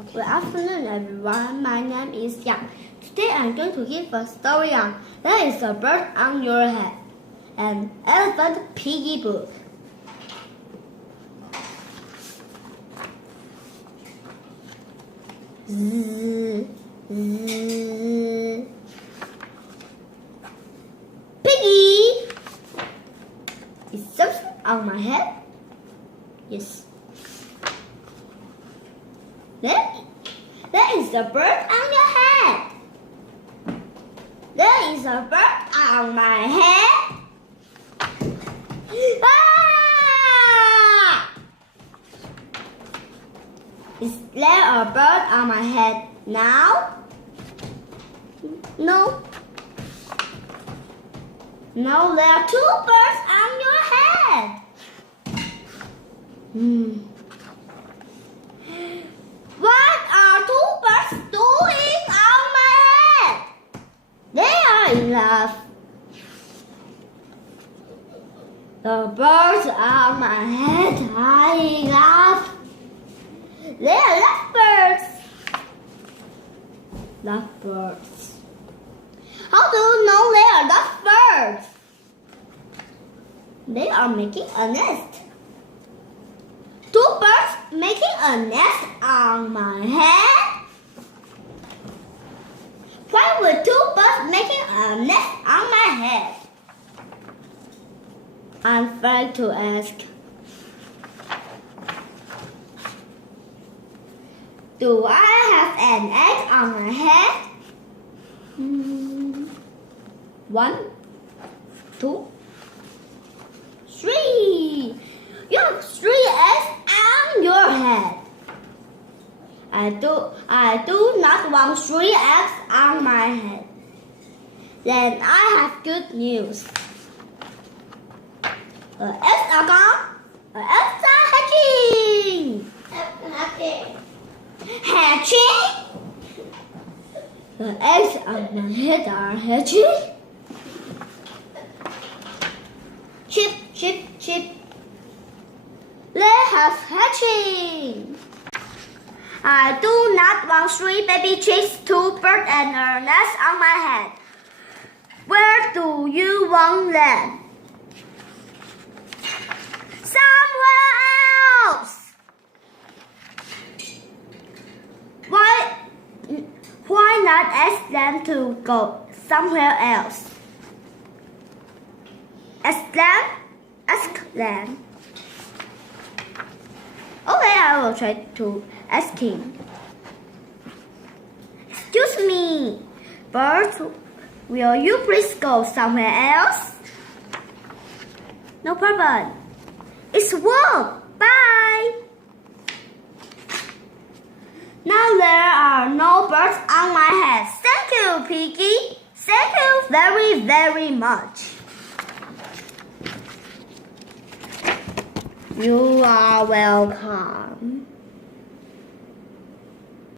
Good afternoon, everyone. My name is Yang. Today I'm going to give a story on There is a bird on your head, an elephant piggy book. Zzz, zzz. Piggy! Is something on my head? Yes. There is a bird on your head. There is a bird on my head. Ah! Is there a bird on my head now? No. No, there are two birds on your head. What are two birds doing on my head? They are in love. The birds on my head are in love. They are lovebirds. Lovebirds. How do you know they are lovebirds? They are making a nest. Two birds making a nest on my head? Why would two birds making a nest on my head? I'm afraid to ask. Do I have an egg on my head? 1, 2, 3. You have 3 eggs on your head. I do not want 3 eggs on my head. Then I have good news. The eggs are gone. The eggs are hatching. Hatching? The eggs on my head are hatching. Chip, chip, chip. They have hatching. I do not want 3 baby chicks, 2 birds, and a nest on my head. Where do you want them? Somewhere else. Why not ask them to go somewhere else? Ask them. Okay, I will try to ask him. Excuse me, birds, will you please go somewhere else? No problem. It's warm. Bye. Now there are no birds on my head. Thank you, Piggy. Thank you very, very much. You are welcome.